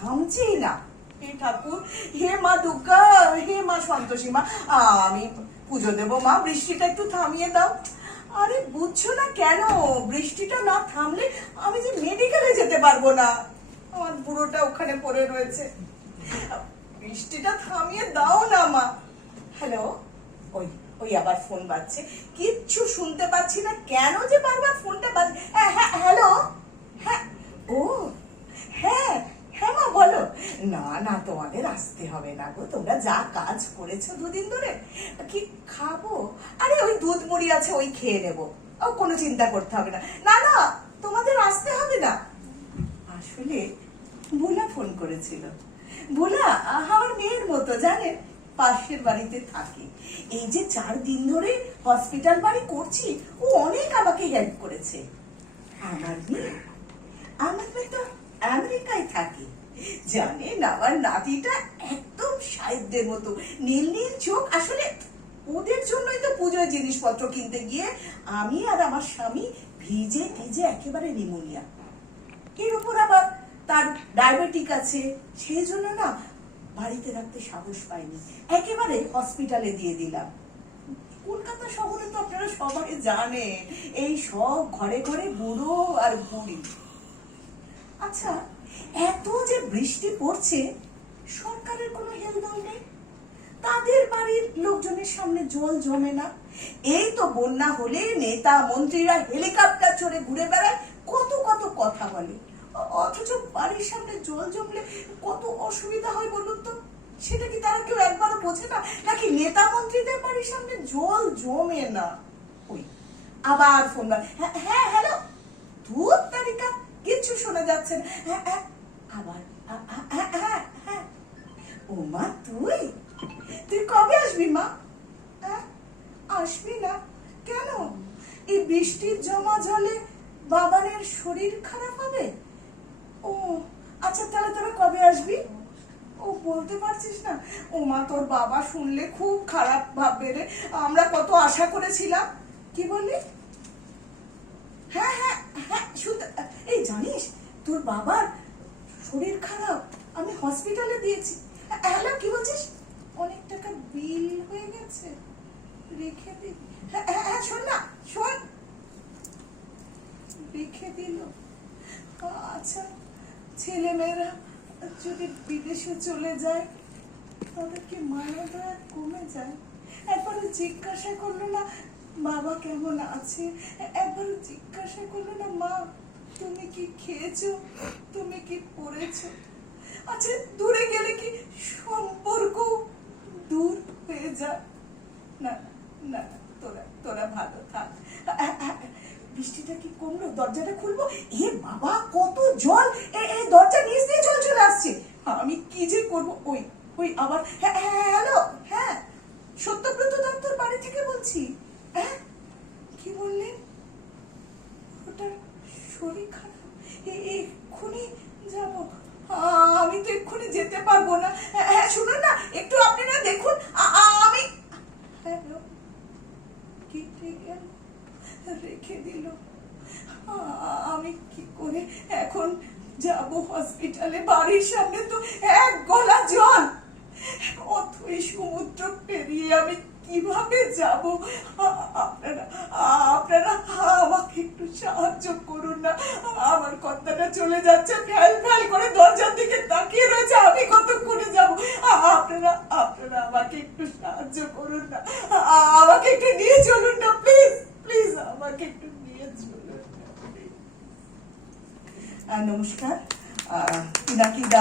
থামছেই না। হে ঠাকুর, হে মা দুর্গা, হে মা সন্তোষী মা, আমি পুজো দেবো মা, বৃষ্টিটা একটু থামিয়ে দাও। আরে বুঝছো না কেন? বৃষ্টিটা না থামলে আমি যে মেডিকেলে যেতে পারবো না, আমার বুড়োটা ওখানে পড়ে রয়েছে। বৃষ্টিটা থামিয়ে দাও না মা। হ্যালো, ওই ওই আবার ফোন বাজছে, কিচ্ছু শুনতে পাচ্ছি না, কেন যে বারবার ফোনটা বাজছে। হ্যাঁ, হ্যালো, হ্যাঁ, ও হ্যাঁ, হ্যাঁ মা বলো। না না, তোমাদের আসতে হবে না গো, তোমরা যা কাজ করেছো দুদিন ধরে। কি খাবো? আরে ওই দুধ মুড়ি আছে, ওই খেয়ে নেবো, ও কোনো চিন্তা করতে হবে না। না না, তোমাদের আসতে হবে না। আসলে বুলা ফোন করেছিল। বুলা আমার মেয়ের মতো, জানেন, পাশের বাড়িতে থাকে। এই যে 4 দিন ধরে হসপিটাল বাড়ি করছি, ও অনেক আমাকে হেল্প করেছে। আমার মেয়ে তো আমেরিকায় থাকে, জানেন, আমার নাতিটা একদম সাহিত্যের মতো, নীল নীল চোখ। আসলে ওদের জন্যই তো পুজোর জিনিসপত্র কিনতে গিয়ে আমি আর আমার স্বামী ভিজে ভিজে একেবারে নিউমোনিয়া। এর উপর আবার তার ডায়াবেটিক আছে, সেই জন্য না বাড়িতে রাখতে সাহস পাইনি, একেবারে হসপিটালে দিয়ে দিলাম। কলকাতা শহরে তো আপনারা সবাই জানেন, এই সব ঘরে ঘরে বুড়ো আর বুড়ি। আচ্ছা, এত যে বৃষ্টি পড়ছে, সরকারের কোনো হেলদোল নেই, তাদের বাড়ির লোকজনের সামনে জল জমে না। এই তো বন্যা হলে নেতা মন্ত্রীরা হেলিকপ্টার চড়ে ঘুরে বেড়ায়, কত কত কথা বলে, অথচ বাড়ির সামনে জল জমলে কত অসুবিধা হয় বলুন তো। সেটা কি তারা কেউ একবারও বোঝে না? নাকি নেতা মন্ত্রীদের বাড়ির সামনে জল জমে না? ওই আবার ফোন। হ্যাঁ হ্যাঁ, হ্যালো, ধুর তারিকা, কিচ্ছু শোনা যাচ্ছে না। হ্যাঁ হ্যাঁ, আবার হ্যাঁ হ্যাঁ হ্যাঁ। ও মা, তুই তুই কবে আসবি মা? হ্যাঁ, আসবি না কেন? এই বৃষ্টির জমা জলে বাবানের শরীর খারাপ হবে। ও আচ্ছা, তাহলে তোরা কবে আসবি? ও বলতে পারছিস না? ও মা, তোর বাবা শুনলে খুব খারাপ ভাববে রে, আমরা কত আশা করেছিলাম। কি বললি? হ্যাঁ হ্যাঁ হ্যাঁ, শুনতে, এই জানিস তোর বাবার শরীর খারাপ, আমি হসপিটালে দিয়েছি। হ্যালো, কি বলছিস? অনেক টাকা বিল হয়ে গেছে, রেখে দিই। হ্যাঁ হ্যাঁ, শোন না, শোন, রেখে দিল। আচ্ছা, ছেলে মেয়েরা যদি বিদেশে চলে যায়, তাদের কি মায়া দয়া কমে যায়? একবারও জিজ্ঞাসা করলো না বাবা কেমন আছে, একবারও জিজ্ঞাসা করলো না মা তুমি কি খেয়েছো, তুমি কি পড়েছো? আচ্ছা, দূরে গেলে কি সম্পর্ক দূর হয়ে যায়? না না, তোরা তোরা ভালো থাক। বৃষ্টিটা কি কমলো? দরজাটা খুলবো। এ বাবা, কত জল! এই দরজা নিচ দিয়ে জল চলে আসছে, আমি কি যে করবো। ওই ওই আবার। হ্যাঁ হ্যালো, হ্যাঁ, সত্যব্রত দত্তর বাড়ি থেকে বলছি। হ্যাঁ, কি বললেন? ওটার শরীর খারাপ, এক্ষুনি যাবো? আমি তো এক্ষুনি যেতে পারবো না। হ্যাঁ শুনুন না, একটু আপনারা দেখুন, আমি। হ্যালো, কেটে গেল, রেখে দিল। আমি কি করে এখন যাব হসপিটালে? বাড়ির সামনে তো 1 গলা জল, অথই সমুদ্র পেরিয়ে আমি কিভাবে যাব? আপনারা আপনারা আমাকে একটু সাহায্য করুন না, আমার কর্তাটা চলে যাচ্ছে, ফ্যাল ফ্যাল করে দরজার দিকে তাকিয়ে রয়েছে, আমি কতক্ষণে যাব? আপনারা আপনারা আমাকে একটু সাহায্য করুন না, আমাকে একটু নিয়ে চলুন না, প্লিজ প্লিজ, আমাকে একটু নিয়ে চলুন। নমস্কার, পিনাকি দা